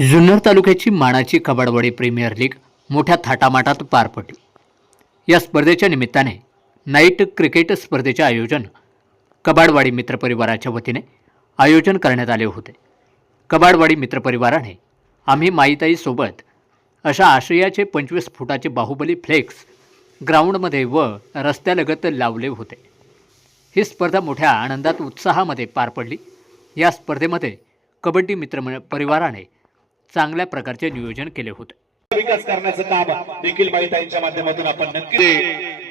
जुन्नर तालुक्याची मानाची कबाडवाडी premier league मोठ्या थाटामाटात पार पडली. या स्पर्धेच्या निमित्ताने नाईट क्रिकेट स्पर्धेचे आयोजन कबाडवाडी मित्रपरिवाराच्या वतीने आयोजन करण्यात आले होते. कबाडवाडी मित्रपरिवाराने आम्ही माईताईसोबत अशा आशयाचे पंचवीस फुटाचे बाहुबली फ्लेक्स ग्राउंडमध्ये व रस्त्यालगत लावले होते. ही स्पर्धा मोठ्या आनंदात उत्साहामध्ये पार पडली. या स्पर्धेमध्ये कबड्डी मित्र परिवाराने चांगल्या प्रकारचे नियोजन केले होते. विकास करण्याचं काम देखील माहिताईंच्या माध्यमातून आपण नक्की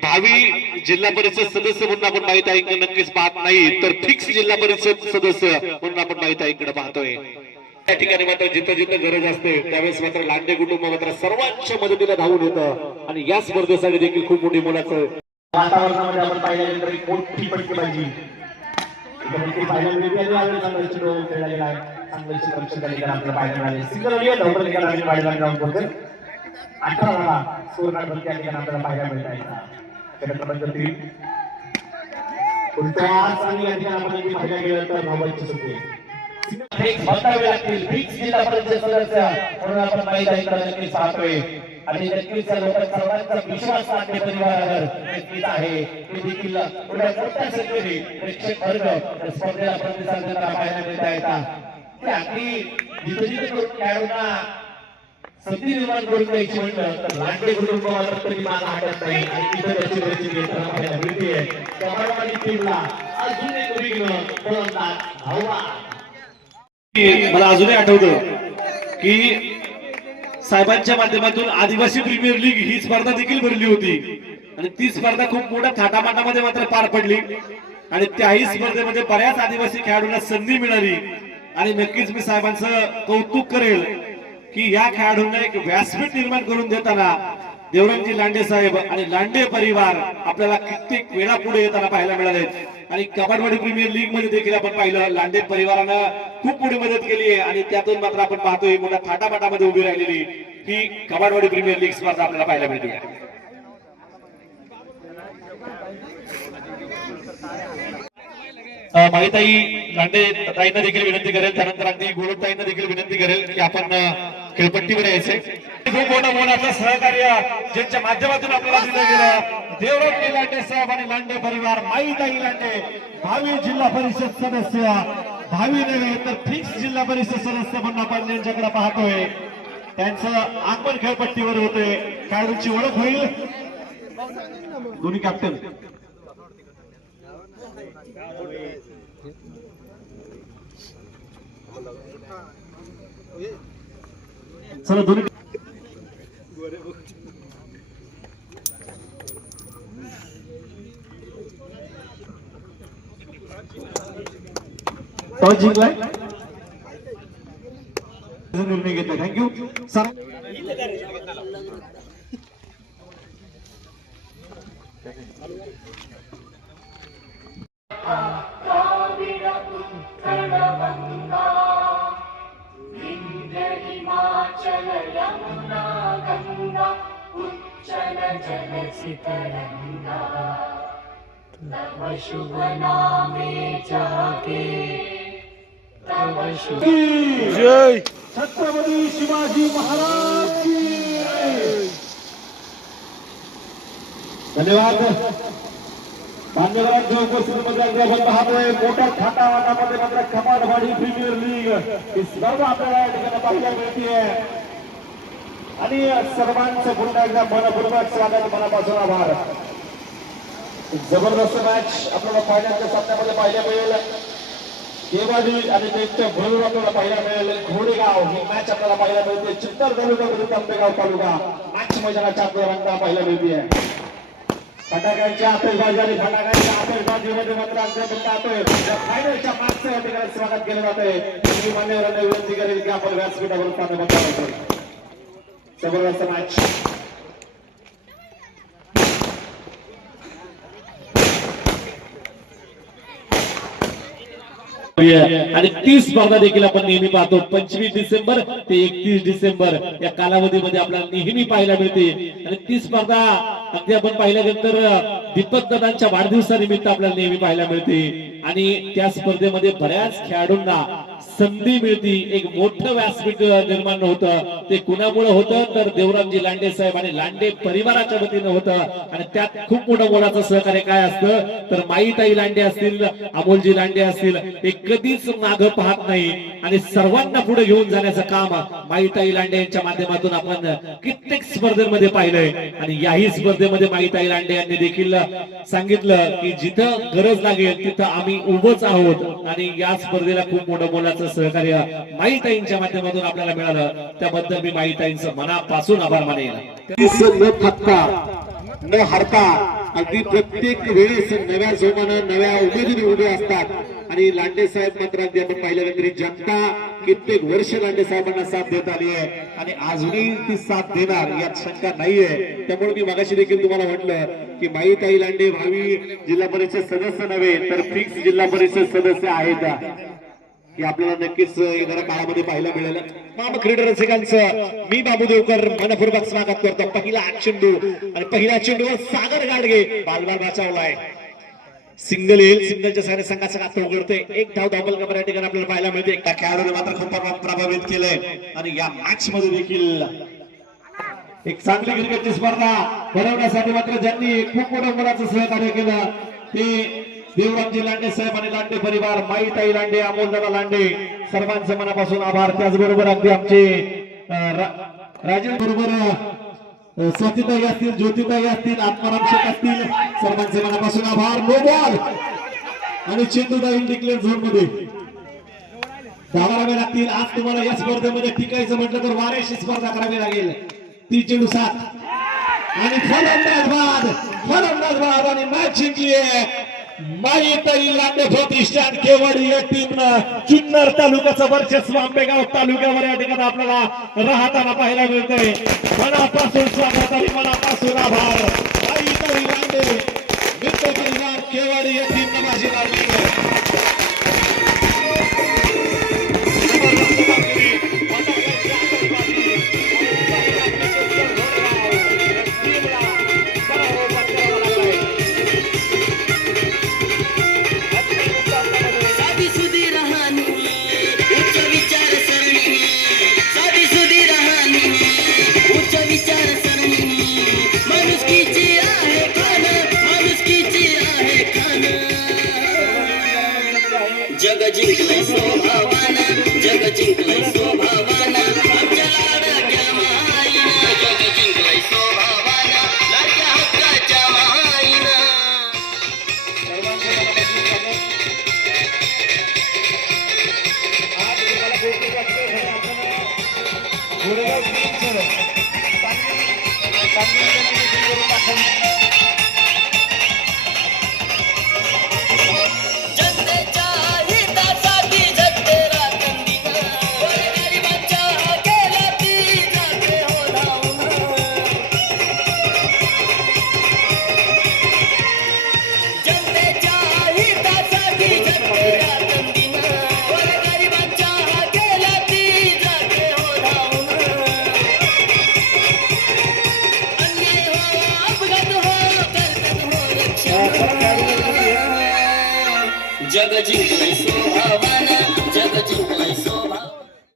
भावी जिल्हा परिषद सदस्य म्हणून आपण माहिताईंकडे नक्कीच पाहत नाही तर फिक्स जिल्हा परिषद सदस्य म्हणून आपण माहिताईंकडे पाहतोय. त्या ठिकाणी मात्र जिथं जिथं गरज असते त्यावेळेस मात्र लांडे कुटुंब मात्र सर्वांच्या मदतीला धावून येतं आणि या स्पर्धेसाठी देखील खूप मोठी मोलाचं वातावरणामध्ये आपण पाहिल्यानंतर मोठी पटकेबाजी इकडे पाहिल्या वेगवेगळे आले चांगल्याची रोल खेळला गेला परीक्षा झाली कारण आपल्याला पाहायला मिळाले सिंगल अली ढवळ निकाल आणि पाहिला ग्राउंडबद्दल अठरा झाला स्कोर कार्ड ठिकाणी आपल्याला पाहायला मिळत आहे त्यानंतरबद्दल कोणत्या चांगली या ठिकाणी आपण पाहायला गेलं तर नोबलची सुट्टी. फिक्स बदलावे लागतील फिक्स जिल्हा परिषद सदस्य म्हणून आपण माहिती आहे नक्कीच पाहतोय आणि नक्कीच लोकांचा सर्वांचा विश्वास नाट्य परिवारावर नक्कीच आहे ते देखील एवढ्या मोठ्या संख्येने प्रेक्षक वर्ग स्पर्धेला प्रतिसाद देताना पाहायला मिळत आहेत ते आपली जिथे जिथे करून खेळाडूंना संधी निर्माण करून द्यायची म्हटलं तर लांडे कुटुंब मात्र तरी मला हटत नाही. आणि तिथे त्याची त्याची येताना पाहायला मिळते. कमाडवाडी टीमला अजून एक विघ्न फलंदाज धावा मला अजूनही आठवतं की साहेबांच्या माध्यमातून आदिवासी प्रीमियर लीग ही स्पर्धा देखील भरली होती. आणि ती स्पर्धा खूप मोठ्या थाटामाटामध्ये मात्र पार पडली. आणि त्याही स्पर्धेमध्ये बऱ्याच आदिवासी खेळाडूंना संधी मिळाली. आणि नक्कीच मी साहेबांचं कौतुक करेल की या खेळाडूंना एक व्यासपीठ निर्माण करून देताना देवरामजी लांडे साहेब आणि लांडे परिवार आपल्याला कित्येक वेळा पुढे येताना पाहायला मिळाले. आणि कबाडवाडी प्रीमियर लीगमध्ये देखील आपण पाहिलं लांडे परिवारानं खूप मोठी मदत केली आहे आणि त्यातून मात्र आपण पाहतोय मोठ्या थाटामाटामध्ये उभी राहिलेली ही कबाडवाडी प्रीमियर लीग स्पर्धा आपल्याला पाहायला मिळते. माईताई लांडे ताईंना देखील विनंती करेल त्यानंतर अगदी गोलकताईंना देखील विनंती करेल की आपण खेळपट्टीवर यायचे. खूप मोठं मोलाचं सहकार्य ज्यांच्या माध्यमातून आपल्याला दिलं गेलं. देवराजी लांडे साहेब आणि लांडे परिवार माईताई लांडे. भावी जिल्हा परिषद सदस्य भावी नव्हे तर फिक्स जिल्हा परिषद सदस्य म्हणून आपण यांच्याकडे पाहतोय त्यांचं आगमन खेळपट्टीवर होते खेळाडूंची ओळख होईल. दोन्ही कॅप्टन चला दोन्ही टॉस जिंकलाय निर्णय घेतला thank you sir Himachal Yamuna Ganga उच्चल जलसितरंगा तव शुभ नामे जागे तव शुभ छत्रपती शिवाजी महाराज की धन्यवाद मान्यवरांच्या उपस्थितीमध्ये अगदी आपण पाहतोय. मोठ्या थाटावाटामध्ये मात्र कपाटवाडी प्रीमियर लीग. ही स्पर्धा आपल्याला या ठिकाणी पाहायला मिळते आणि सर्वांचं पुन्हा एकदा मनपूर्वक स्वागत मनापासून आभार. जबरदस्त मॅच आपल्याला फायनलच्या सामन्यामध्ये पाहायला मिळेल. केवाडी आणि दैत्य भरून आपल्याला पाहायला मिळेल. घोडेगाव ही मॅच आपल्याला पाहायला मिळते. चित्तर तालुका विरुद्ध तालुका. मॅच मैदानाच्या आपल्याला पाहायला मिळते फटाक्यांच्या आतषबाजी फटाक्यांच्या आतषबाजीमध्ये मात्र अद्याप फायनलच्या मागच्या या ठिकाणी स्वागत केलं जातंय. मी मान्यवरांना विनंती करेल की आपण व्यासपीठावरून पाहणं बघायचं जबरदस्त मॅच आणि तीस स्पर्धा देखील आपण नेहमी पाहतो. पंचवीस डिसेंबर ते एकतीस डिसेंबर या कालावधीमध्ये आपल्याला नेहमी पाहायला मिळते. आणि ती स्पर्धा अगदी आपण पाहिल्यानंतर दीपक दादांच्या वाढदिवसानिमित्त आपल्याला नेहमी पाहायला मिळते. आणि त्या स्पर्धेमध्ये बऱ्याच खेळाडूंना संधी मिळती. एक मोठं व्यासपीठ निर्माण होतं. ते कुणामुळे होतं? तर देवरामजी लांडे साहेब आणि लांडे परिवाराच्या वतीनं होतं. आणि त्यात खूप मोठं मोलाचं सहकार्य काय असतं? तर माईताई लांडे असतील अमोलजी लांडे असतील ते कधीच माग पाहत नाही. आणि सर्वांना पुढे घेऊन जाण्याचं काम माईताई लांडे यांच्या माध्यमातून आपण कित्येक स्पर्धेमध्ये पाहिलंय. आणि याही स्पर्धेमध्ये माईताई लांडे यांनी देखील सांगितलं की जिथं गरज लागेल तिथं आम्ही उभंच आहोत. आणि या स्पर्धेला खूप मोठं मोलाचं सहकार्य माईताईंच्या माध्यमातून आपल्याला मिळालं. त्याबद्दल मी माईताईंचं मनापासून आभार मानेल न थकता न हरता अगदी प्रत्येक वेळेस नव्या जोमानं नव्या उमेदीने उभे असतात. आणि लांडे साहेब मात्र अगदी आपण पाहिलं तरी जनता कित्येक वर्ष लांडे साहेबांना साथ देत आली आहे. आणि अजूनही ती साथ देणार यात शंका नाहीये. त्यामुळे मी मगाशी देखील तुम्हाला म्हटलं की माईताई लांडे भावी जिल्हा परिषद सदस्य नव्हे तर फिक्स जिल्हा परिषद सदस्य आहेत हे आपल्याला नक्कीच येणाऱ्या काळामध्ये पाहायला मिळेल. माम क्रीडा रसिकांचं मी बाबू देवकर मनपूर्वक स्वागत करतो. पहिला चेंडू आणि पहिल्या चेंडूवर सागर गाडगे बालबाल बचावलाय सिंगल येईल सिंगलच्या सगळ्या संघाचा खातं उघडते एक धाव धावल का या ठिकाणी आपल्याला पाहायला मिळते एका खेळाडूने मात्र खूप प्रभावित केलंय. आणि या मॅच मध्ये देखील एक चांगली क्रिकेटची स्पर्धा भरवण्यासाठी मात्र ज्यांनी खूप मोठ्या मुलाचं सहकार्य केलं ते देवरामजी लांडे साहेब आणि लांडे परिवार माईताई लांडे अमोलदादा लांडे सर्वांचे मनापासून आभार. त्याचबरोबर अगदी आमचे राजेश बरोबर सतीताई असतील ज्योतिताई असतील आत्माराम असतील सर्वांचे मनापासून आभार. नो बॉल आणि चेंडूदा डिक्लेअर झोनमध्ये. धावा लागतील. आज तुम्हाला या स्पर्धेमध्ये टिकायचं म्हटलं तर वाऱ्याशी स्पर्धा करावी लागेल. ती चेंडू सात. आणि फलंदाज बाद फलंदाज बाद आणि मॅच जिंकली आहे माईताई लांडे प्रतिष्ठान केवळ या टीमनं जुन्नर तालुक्याचं वर्चस्व आंबेगाव तालुक्यावर या ठिकाणी आपल्याला राहताना पाहायला मिळतंय. मनापासून स्वागत आणि मनापासून आभार. माईताई लांडे मित्र केवळ या माझी लागली Jesus.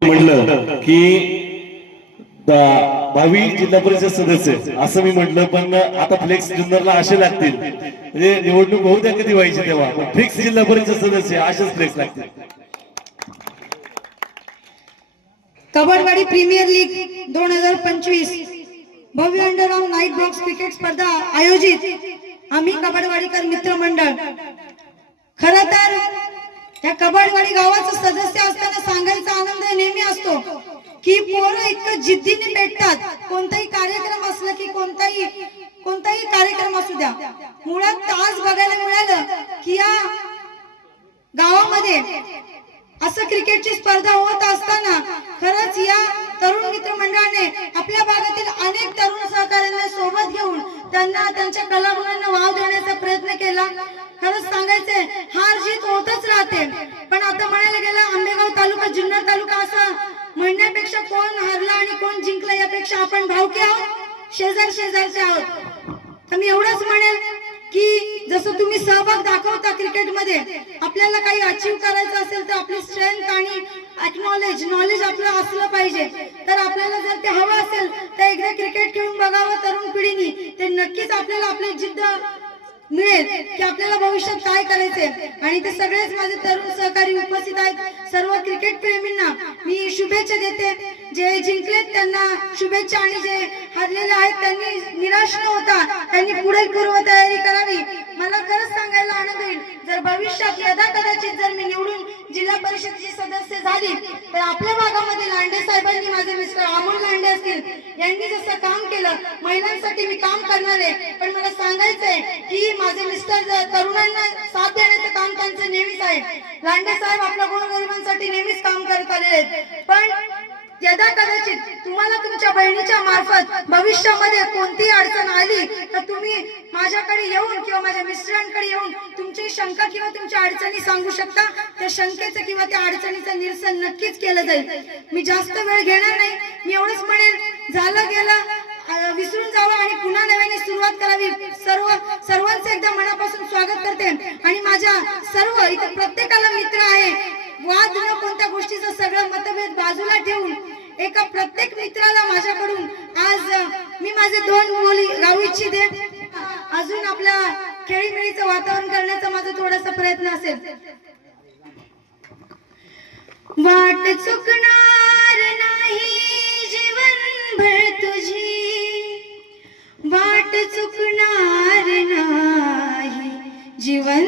म्हटलं की भावी जिल्हा परिषद सदस्य असं मी म्हटलं पण आता फ्लेक्स जुन्नरला असे लागतील. म्हणजे निवडणूक होऊ द्या कधी व्हायची तेव्हा फिक्स जिल्हा परिषद सदस्य असेच फ्लेक्स लागतील. कबडवाडी प्रीमियर लीग दोन हजार पंचवीस भव्य अंडरआर्म नाईट बॉक्स क्रिकेट स्पर्धा आयोजित आम्ही कबडवाडीकर मित्र मंडळ. खर तर या कबडवाडी गावाचं सदस्य असताना सांगायचा आनंद नेहमी असतो की पोरं इतकं जिद्दीने भेटतात. कोणताही कार्यक्रम असला की कोणताही कोणताही कार्यक्रम असू द्या. मुळात आज बघायला मिळालं की या गावामध्ये असं क्रिकेटची स्पर्धा होत असताना खरंच या तरुण मित्र मंडळाने आपल्या भागातील अनेक तरुण सहकार्यांना सोबत घेऊन त्यांना त्यांच्या कलागुणांना वाव देण्याचा प्रयत्न केला. खरंच सांगायचंय हार जीत होतच राहते. पण आता म्हणायला गेलं आंबेगाव तालुका जुन्नर तालुका असं म्हणण्यापेक्षा कोण हरला आणि कोण जिंकला यापेक्षा आपण भावके आहोत शेजार शेजारचे आहोत. तर मी एवढंच म्हणेल की जसं तुम्ही सहभाग दाखवता क्रिकेटमध्ये आपल्याला काही अचीव करायचं असेल तर आपली स्ट्रेंथ आणि अक्नॉलेज नॉलेज आपलं असलं पाहिजे. तर आपल्याला जर ते हवं असेल तर एकदा क्रिकेट खेळून बघावं तरुण पिढीनी. ते नक्कीच आपल्याला आपली जिद्द मिळेल. की आपल्याला भविष्यात काय करायचंय? आणि ते सगळेच माझे तरुण सहकारी उपस्थित आहेत. सर्व क्रिकेट प्रेमींना मी शुभेच्छा देते. जे जिंकलेत त्यांना शुभेच्छा आणि जे हरलेले आहेत त्यांनी निराश न होता त्यांनी पुढे पूर्व तयारी करावी. मला खरंच सांगायला आनंद होईल. जर भविष्यात यदा कदाचित जर मी निवडून जिल्हा परिषदेची सदस्य झाली तर आपल्या भागामध्ये लांडे साहेबांनी माझे मिस्टर अमोल लांडे असतील. यांनी जसं काम केलं महिलांसाठी मी काम करणार आहे. पण मला सांगायचंय माझे मिस्टर तरुणांना साथ देण्याचं काम त्यांचं नेहमीच आहे. लांडे साहेब आपल्या गोरगरिबांसाठी नेहमीच काम करत आलेले आहेत. पण यदा कदाचित तुम्हाला तुमच्या बहिणीच्या मार्फत भविष्यामध्ये कोणतीही अडचण आली तर तुम्ही माझ्याकडे येऊन किंवा माझ्या मिस्टरांकडे येऊन तुमची शंका किंवा तुमच्या अडचणी सांगू शकता? त्या शंकेचं किंवा त्या अडचणीचं निरसन नक्कीच केलं जाईल. मी जास्त वेळ घेणार नाही. मी एवढंच म्हणेल झालं गेलं विसरून जावं आणि पुन्हा नव्याने सुरुवात करावी सर्व सर्वांचं एकदा मनापासून स्वागत करते आणि माझ्या सर्व इथे प्रत्येकाला मित्र आहे वाद न कोणत्या गोष्टीचं सगळं मतभेद बाजूला ठेवून एका प्रत्येक मित्राला माझ्याकडून. आज मी माझे दोन मुली गाऊ इच्छिते अजून आपल्या खेळीमेळीचं वातावरण करण्याचा माझा थोडासा प्रयत्न असेल. वाट चुकणार नाही जीवनभर तुझी. वाट चुकणार नाही जीवन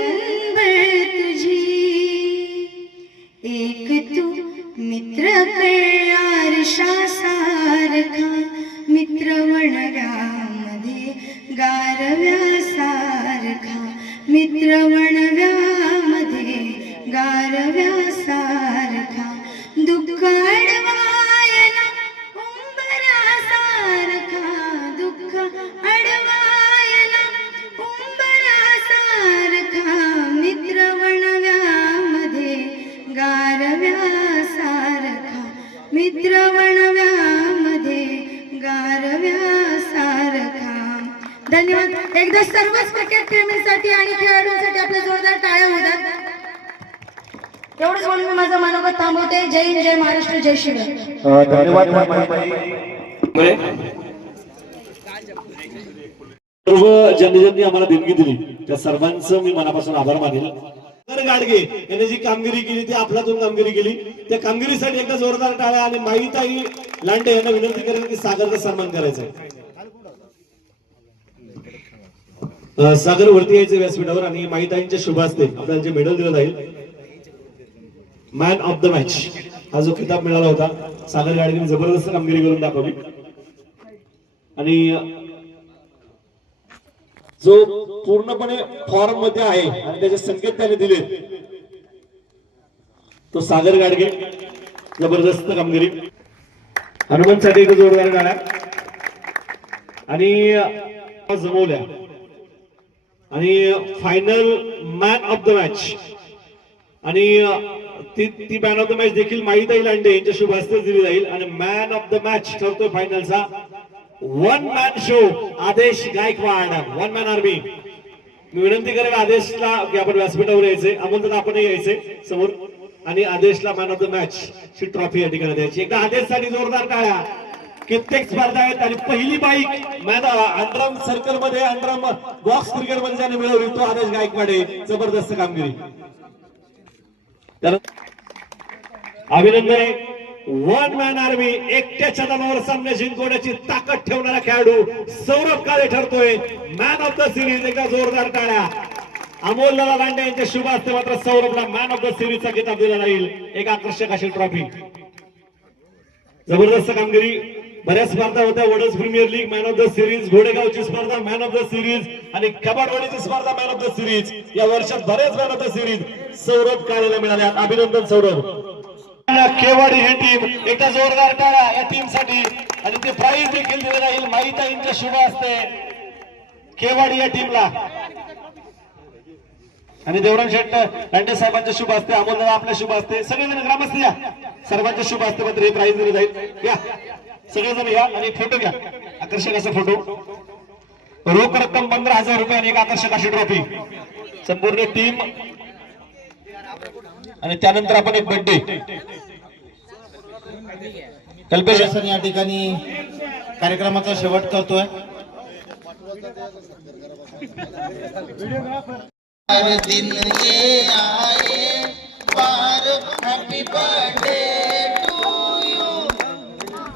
प्रेमींसाठी आणि खेळाडूंसाठी आपल्या जोरदार टाळ्या होतात. एवढंच बोलून मी माझं मनोगत थांबवते. जय हिंद जय महाराष्ट्र जय शिवराय. धन्यवाद सर्व जनजननी आम्हाला देणगी दिली. त्या सर्वांचं मी मनापासून आभार मानेल. गाडगे यांनी जी कामगिरी केली ती आपल्यातून कामगिरी केली. त्या कामगिरीसाठी एकदा जोरदार टाळ्या आणि माईताई लांडे यांना विनंती करेल की सागरचा सन्मान करायचा आहे. सागर वरती यायचे व्यासपीठावर आणि माईताईंच्या शुभ असते आपल्याला जे मेडल दिलं जाईल. मॅन ऑफ द मॅच हा जो किताब मिळाला होता सागर गाडगेने जबरदस्त कामगिरी करून दाखवली. आणि जो पूर्णपणे फॉर्ममध्ये आहे आणि त्याचे संकेत त्याने दिले तो सागर गाडगे. जबरदस्त कामगिरी. हनुमंतसाठी एक जोरदार गाड्या. आणि जमवल्या. आणि final man of the match आणि ती ती मॅन ऑफ द मॅच देखील माहीताई लांडे यांच्या शुभ दिली जाईल. आणि मॅन ऑफ द मॅच ठरतोय फायनलचा one man show Adesh Gaikwad. One man army मी विनंती करेल आदेशला की आपण व्यासपीठावर यायचे. अमोल दादा आपण यायचे समोर. आणि आदेशला मॅन ऑफ द मॅच ची ट्रॉफी या ठिकाणी द्यायची. एकदा आदेशसाठी जोरदार टाळ्या. कित्येक स्पर्धा आहेत आणि पहिली बाईक मॅन अंडरम सर्कलमध्ये अंडरम बॉक्स क्रिकेटमध्ये ज्याने मिळवली तो आदेश गायकवाडे जबरदस्त कामगिरी. तर अभिनंदन आहे. वन मॅन आर्मी एकट्याच्या दमावर सामने जिंकवण्याची ताकद ठेवणारा खेळाडू सौरभ काळे ठरतोय. मॅन ऑफ द सिरीज एका जोरदार टाळ्या. अमोल लाला लांडे यांच्या शुभ असते मात्र सौरभला मॅन ऑफ द सिरीजचा किताब दिला जाईल. एक आकर्षक अशी ट्रॉफी जबरदस्त कामगिरी. बऱ्याच स्पर्धा होत्या. Wadas premier league man of the series घोडेगावची स्पर्धा मॅन ऑफ द सिरीज आणि कबाडवाडीची स्पर्धा मॅन ऑफ द सिरीज या वर्षात बऱ्याच man of the series Saurabh काळेला मिळाल्या अभिनंदन सौरभ. केवाडी ही टीम एकदा जोरदार टाळा या टीमसाठी. आणि ते प्राईज देखील दिले जाईल. माईताईंच्या शुभ असते. केवाडी या टीमला आणि देवराम शेट लांडे साहेबांच्या शुभ असते. अमोलदादा आपल्या शुभ असते. सगळेजण ग्रामस्थ या. सर्वांच्या शुभ असते मात्र हे प्राईज दिले जाईल. या. सगळेजण या आणि फोटो घ्या. आकर्षक असा फोटो रोख रक्कम पंधरा हजार रुपये आणि एक आकर्षक अशी ट्रॉफी संपूर्ण टीम आणि त्यानंतर आपण एक बर्थडे कल्पेश या ठिकाणी कार्यक्रमाचा शेवट करतोय. दिन ये आए बार happy birthday